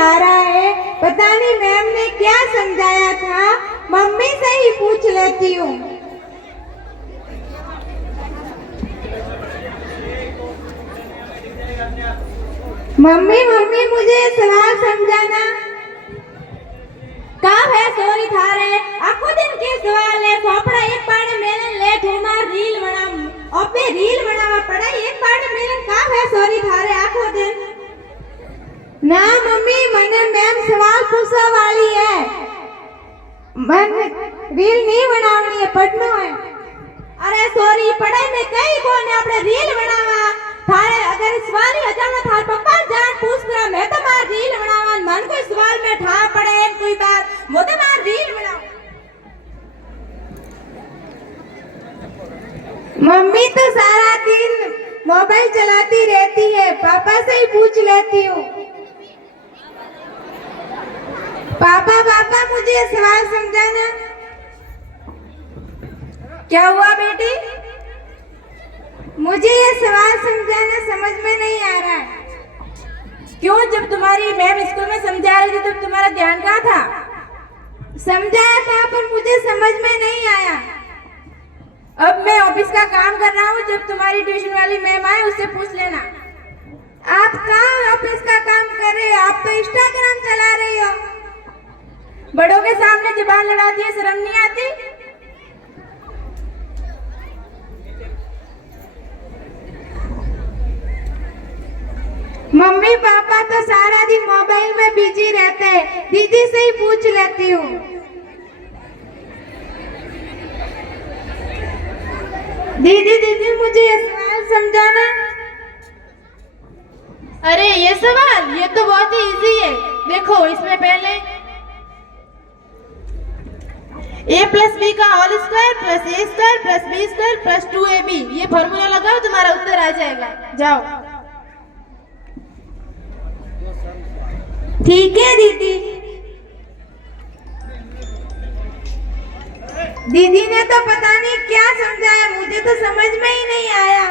आ रहा है। पता नहीं मैम ने क्या समझाया था, मम्मी से ही पूछ लेती हूँ। मम्मी मम्मी मुझे सवाल समझाना। का है सोरी थारे आखो दिन के सवाल है फापड़ा एक पाड़े मेले ले ठोमार रील बना ओपे रील बनावा पड़ा एक पाड़े मेले का है सोरी थारे आखो दिन। ना मम्मी मने मैम सवाल पूछवा वाली है, मन रील नहीं बनावनी है पढ़ना है। अरे सॉरी पढ़ाई में कई कोने अपने रील बनावा थारे अगर सवाल ही अजाना थार पप्पा जान पूछ रहा मैं तो मार रील बनावा मन कोई सवाल में ठा पड़े कोई बार मुझे मार रील बनाओ। मम्मी तो सारा दिन मोबाइल चलाती रहती है, पापा से ही पूछ लेती हूँ। पापा पापा मुझे सवाल समझाना। क्या हुआ बेटी? मुझे ये सवाल समझाना समझ में नहीं आ रहा है। क्यों? जब तुम्हारी मैम स्कूल में समझा रही थी तब तुम्हारा ध्यान कहाँ था? समझाया था पर मुझे समझ में नहीं आया। अब मैं ऑफिस का काम कर रहा हूँ, जब तुम्हारी ट्यूशन वाली मैम आए उससे पूछ लेना। आप कहाँ ऑफिस का काम कर रहे हो? आप तो इंस्टाग्राम चला रही हो। बड़ों के सामने जुबान लड़ाती है, शर्म नहीं आती? मम्मी पापा तो सारा दिन मोबाइल में बिजी रहते हैं, दीदी से ही पूछ लेती हूँ। दीदी दीदी मुझे ये सवाल समझाना। अरे ये सवाल ये तो बहुत ही इजी है। देखो इसमें पहले a प्लस बी का whole square plus A square plus B square plus 2ab ये फॉर्मूला लगाओ, तुम्हारा उत्तर आ जाएगा। जाओ। ठीक है दीदी। दीदी ने तो पता नहीं क्या समझाया, मुझे तो समझ में ही नहीं आया।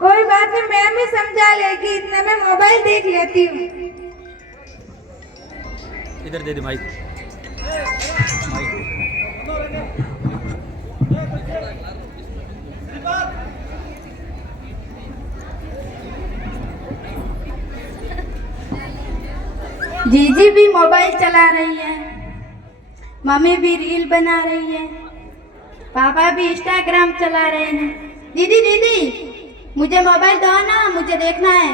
कोई बात नहीं, मैम ही समझा लेगी, इतने में मोबाइल देख लेती हूँ। इधर दे दे माइक। जीजी भी मोबाइल चला रही है, मम्मी भी रील बना रही है, पापा भी इंस्टाग्राम चला रहे हैं। दीदी दीदी मुझे मोबाइल दो ना, मुझे देखना है।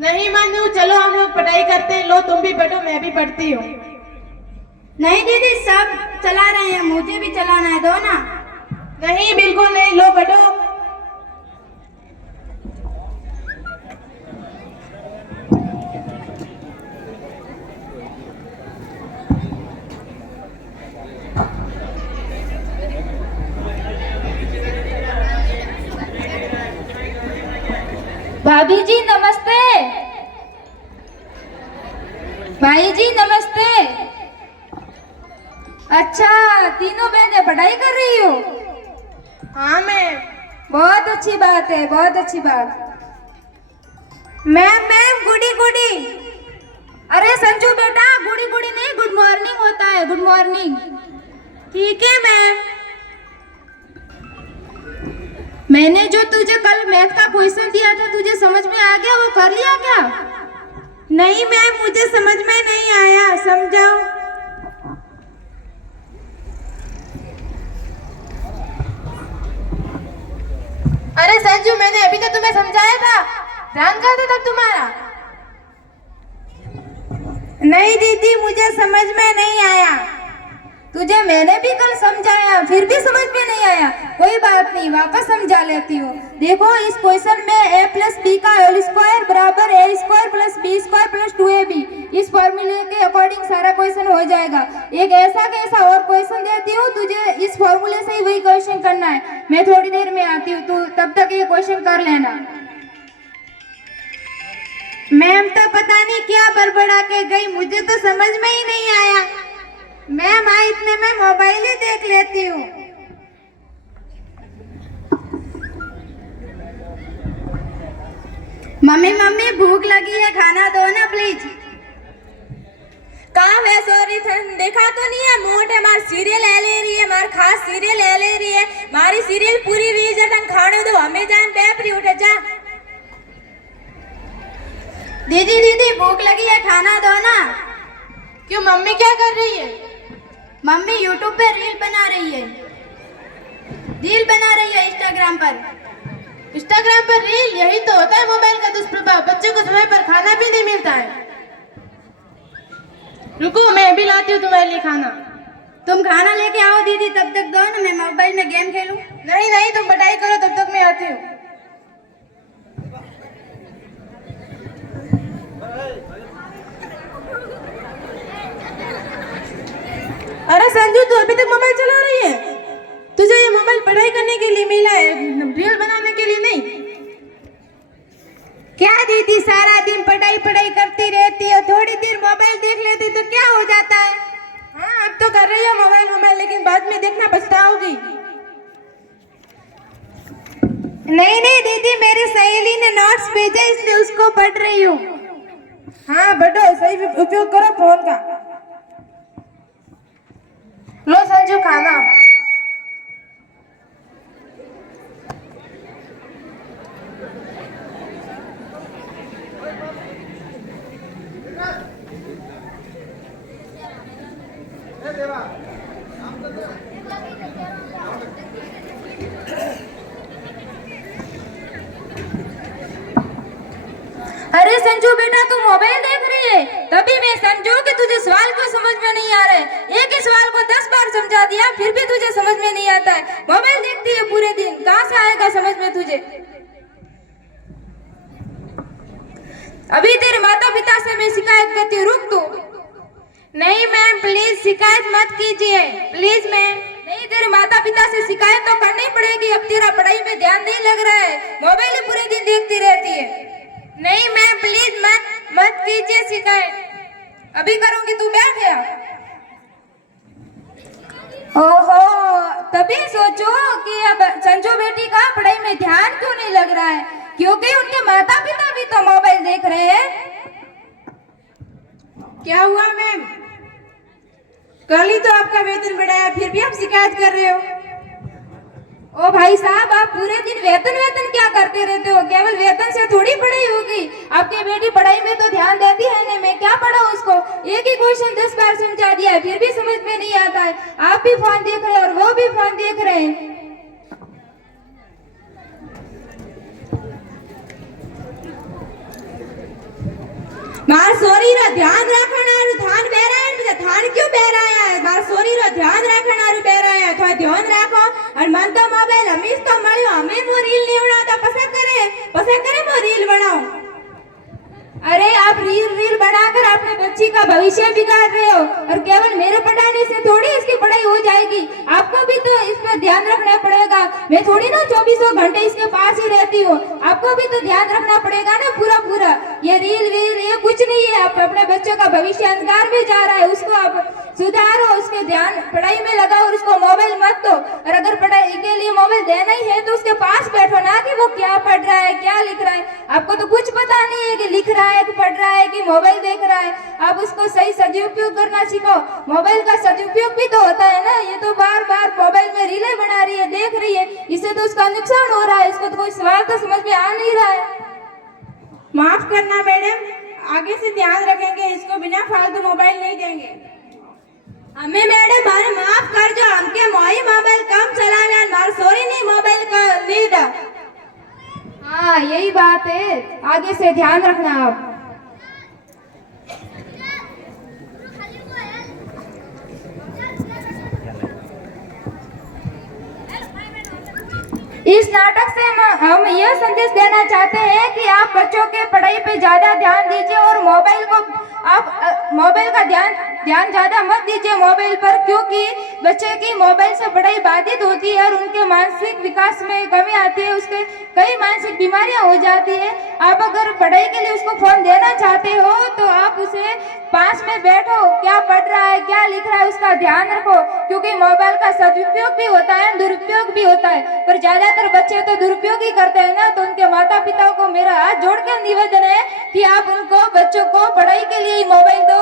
नहीं मानू, चलो हम लोग पढ़ाई करते हैं। लो तुम भी पढ़ो, मैं भी पढ़ती हूँ। नहीं दीदी सब चला रहे हैं, मुझे भी चलाना है, दो ना। नहीं बिल्कुल नहीं, लो पढ़ो। भाभी जी नमस्ते। भाई जी नमस्ते। अच्छा तीनों बहनें पढ़ाई कर रही हो? हाँ मैं। बहुत अच्छी बात है, बहुत अच्छी बात। मैम मैम गुडी गुडी। अरे संजू बेटा गुडी गुडी नहीं, गुड मॉर्निंग होता है, गुड मॉर्निंग। ठीक है मैम। मैंने जो तुझे कल मैथ का क्वेश्चन दिया था तुझे समझ में आ गया, वो कर लिया क्या? नहीं मैम मुझे समझ में नहीं आया, समझाओ। अरे संजू मैंने अभी तो तुम्हें समझाया था, ध्यान कहाँ था तब तुम्हारा? नहीं दीदी मुझे समझ में नहीं आया, तुझे मैंने भी कल समझाया फिर भी समझ में नहीं आया। कोई बात नहीं, वापस समझा लेती हूँ। देखो इस क्वेश्चन में a प्लस बी का होल स्क्वायर बराबर a square plus B square plus 2ab, इस फॉर्मूले के अकॉर्डिंग सारा क्वेश्चन हो जाएगा। एक ऐसा कैसा और क्वेश्चन देती हूँ, तुझे इस फॉर्मूले से ही वही क्वेश्चन करना है। मैं थोड़ी देर में आती हूँ, तू तब तक ये क्वेश्चन कर लेना। मैम तो पता नहीं क्या बड़बड़ा के गई, मुझे तो समझ में ही नहीं आया। मैम आई इतने में मोबाइल ही देख लेती हूँ। मम्मी मम्मी भूख लगी है, खाना दो ना प्लीज। देखा तो नहीं है मोटे मार सीरियल ले रही है, मार खास सीरियल ले रही है। मारी सीरियल पूरी हुई जब खाने दो हमें जान पेपरी उठे जा। दीदी दीदी भूख लगी है, खाना दो ना। क्यों मम्मी क्या कर रही है? मम्मी यूट्यूब पे रील बना रही है, रील बना रही है इंस्टाग्राम पर। इंस्टाग्राम पर रील, यही तो होता है मोबाइल का दुष्प्रभाव। बच्चों को समय पर खाना भी नहीं मिलता है। रुको मैं भी लाती हूँ तुम्हारे लिए खाना। तुम खाना लेके आओ दीदी, तब तक दो ना, मैं मोबाइल में गेम खेलूं। नहीं नहीं तुम पढ़ाई करो, तब तक मैं आती हूँ। अरे संजू तू अभी तक मोबाइल चला रही है? तुझे ये मोबाइल पढ़ाई करने के लिए मिला है, रील बनाने के लिए नहीं। क्या दीदी सारा दिन पढ़ाई पढ़ाई करती रहती हो, थोड़ी देर मोबाइल देख लेती तो क्या हो जाता है। हाँ अब तो कर रही है मोबाइल, लेकिन बाद में देखना पछताओगी। नहीं नहीं दीदी, मेरी सहेली ने नोट्स भेजा इसलिए उसको पढ़ रही हूँ। हाँ बढ़ो, सही उपयोग करो फोन का। लो संजू खाना। अरे संजू बेटा तू मोबाइल देख रही है? तभी मैं समझू कि तुझे सवाल क्यों समझ में नहीं आ रहा है। एक ही सवाल को 10 बार समझा दिया फिर भी तुझे समझ में नहीं आता है। मोबाइल देखती है पूरे दिन, कहाँ से आएगा समझ में तुझे। अभी तेरे माता पिता से मैं शिकायत करती हूँ, रुक तू। नहीं मैम प्लीज शिकायत मत कीजिए, प्लीज मैम। नहीं तेरे माता पिता से शिकायत तो करनी पड़ेगी, अब तेरा पढ़ाई में ध्यान नहीं लग रहा है, मोबाइल ही पूरे दिन देखती रहती है। नहीं मैम प्लीज मत कीजिए शिकायत। अभी करूंगी, तू बैठ गया। ओहो तभी सोचो कि अब संजू बेटी का पढ़ाई में ध्यान क्यों नहीं लग रहा है, क्योंकि उनके माता पिता भी तो मोबाइल देख रहे हैं। क्या हुआ मैम? कल ही तो आपका वेतन बढ़ाया, फिर भी आप शिकायत कर रहे हो। ओ भाई साहब आप पूरे दिन वेतन क्या करते रहते हो, केवल वेतन से थोड़ी पढ़ाई होगी। आपकी बेटी पढ़ाई में तो ध्यान देती है ना, मैं क्या पढ़ाऊं उसको। एक ही क्वेश्चन 10 बार समझा दिया है फिर भी समझ में नहीं आता है। आप भी फोन देख रहे हैं और वो भी फोन देख रहे हैं। मार सोरी रो ध्यान रखनारू थान बेराय ने थान क्यों बेराय है। मार सोरी रो ध्यान रखनारू बेराय है, थोड़ा ध्यान रखो। और मन तो मोबाइल हमीज तो मळ्यो, हमें मो रील नहीं बनाता, पसे करे मो रील बनाओ। अरे आप रील बनाकर अपने बच्ची का भविष्य बिगाड़ रहे हो, और केवल मेरे पढ़ाने से थोड़ी इसकी पढ़ाई हो जाएगी। आपको भी तो इसमें ध्यान रखना पड़ेगा। मैं थोड़ी ना 24 घंटे इसके पास ही रहती हूँ, आपको भी तो ध्यान रखना पड़ेगा ना पूरा। ये रील ये कुछ नहीं है। आप अपने बच्चों का भविष्य अंधकार में जा रहा है, उसको आप सुधारो, उसके ध्यान पढ़ाई में लगाओ और उसको मोबाइल मत दो। और अगर पढ़ाई के लिए मोबाइल देना ही है तो उसके पास बैठो ना कि वो क्या पढ़ रहा है क्या लिख रहा है। आपको तो कुछ पता नहीं है कि लिख रहा है कि पढ़ रहा है कि मोबाइल देख रहा है। आप उसको सही सदुपयोग करना सीखो। मोबाइल का सदुपयोग भी तो होता है ना, ये तो बार मोबाइल में रीलें बना रही है, देख रही है, इससे तो उसका नुकसान हो रहा है। इसको तो कोई सवाल तो समझ में आ नहीं रहा है। माफ करना मैडम, आगे से ध्यान रखेंगे, इसको बिना फालतू मोबाइल नहीं देंगे। हमें मैडम मारे माफ कर जो, हमके मोई मोबाइल कम चलावे, मार सोरी नहीं मोबाइल का लीड। हाँ यही बात है, आगे से ध्यान रखना आप। इस नाटक से हम यह संदेश देना चाहते हैं कि आप बच्चों के पढ़ाई पे ज्यादा ध्यान दीजिए और मोबाइल का ध्यान ज्यादा मत दीजिए मोबाइल पर, क्योंकि बच्चे की मोबाइल से पढ़ाई बाधित होती है और उनके मानसिक विकास में कमी आती है, उसके कई मानसिक बीमारियां हो जाती है। आप अगर पढ़ाई के लिए उसको फोन देना चाहते हो तो आप उसे पास में बैठो, क्या पढ़ रहा है क्या लिख रहा है उसका ध्यान रखो, क्योंकि मोबाइल का सदुपयोग भी होता है दुरुपयोग भी होता है, पर ज्यादातर बच्चे तो दुरुपयोग ही करते हैं ना। तो उनके माता पिता को मेरा हाथ जोड़ कर निवेदन है कि आप उनको बच्चों को पढ़ाई के लिए मोबाइल दो,